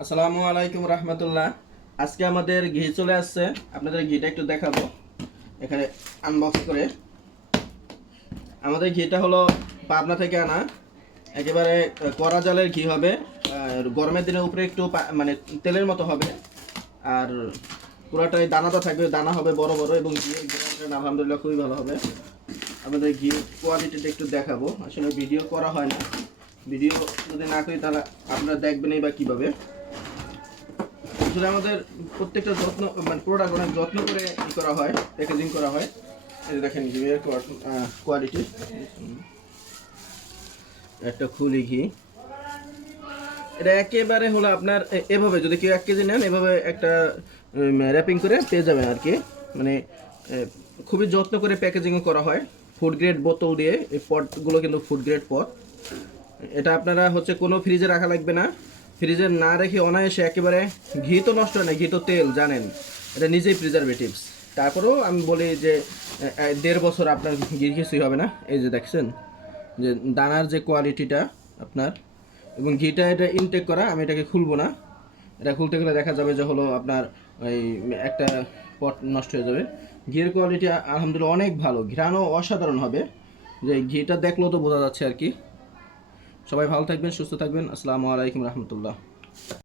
আসসালামু আলাইকুম রহমতুল্লাহ। আজকে আমাদের ঘি চলে আসছে, আপনাদের ঘিটা একটু দেখাবো এখানে আনবক্স করে। আমাদের ঘিটা হলো পাবনা থেকে আনা, একেবারে কড়া জালের ঘি হবে। আর গরমের দিনের উপরে একটু মানে তেলের মতো হবে, আর পুরাটাই দানাটা থাকবে, দানা হবে বড় বড়, এবং ঘিয়ের গ্রানটা আলহামদুলিল্লাহ খুবই ভালো হবে। আমাদের ঘির কোয়ালিটিটা একটু দেখাবো। আসলে ভিডিও করা হয় না, ভিডিও যদি না করি তাহলে আপনারা দেখবেনই বা কীভাবে। আসলে আমাদের প্রত্যেকটা যত্ন মানে প্রোডাক্ট অনেক যত্ন করে করা হয়, প্যাকেজিং করা হয়। এই দেখেন ঘিয়ের কোয়ালিটি। একটা খুলি ঘি, এটা একেবারে হলো আপনার এভাবে যদি কেউ 1 কেজি নেন, এভাবে একটা র্যাপিং করে পেয়ে যাবেন আর কি। মানে খুবই যত্ন করে প্যাকেজিং করা হয়, ফুড গ্রেড বোতল দিয়ে। এই পটগুলো কিন্তু ফুড গ্রেড পট। এটা আপনারা হচ্ছে কোনো ফ্রিজে রাখা লাগবে না, ফ্রিজে না রেখে অনায়াসে একেবারে, ঘি তো নষ্ট হয় না, ঘি তো তেল জানেন, এটা নিজেই প্রিজারভেটিভস। তারপরেও আমি বলি যে 1.5 বছর আপনার ঘি কিছুই হবে না। এই যে দেখছেন যে দানার যে কোয়ালিটিটা আপনার, এবং ঘিটা এটা ইনটেক করা। আমি এটাকে খুলবো না, এটা খুলতে গেলে দেখা যাবে যে হলো আপনার ওই একটা পট নষ্ট হয়ে যাবে। ঘিয়ের কোয়ালিটি আলহামদুলিল্লাহ অনেক ভালো, ঘ্রাণও অসাধারণ হবে, যে ঘিটা দেখলেও তো বোঝা যাচ্ছে আর কি। সবাই ভালো থাকবেন, সুস্থ থাকবেন। আসসালামু আলাইকুম রহমতুল্লাহ।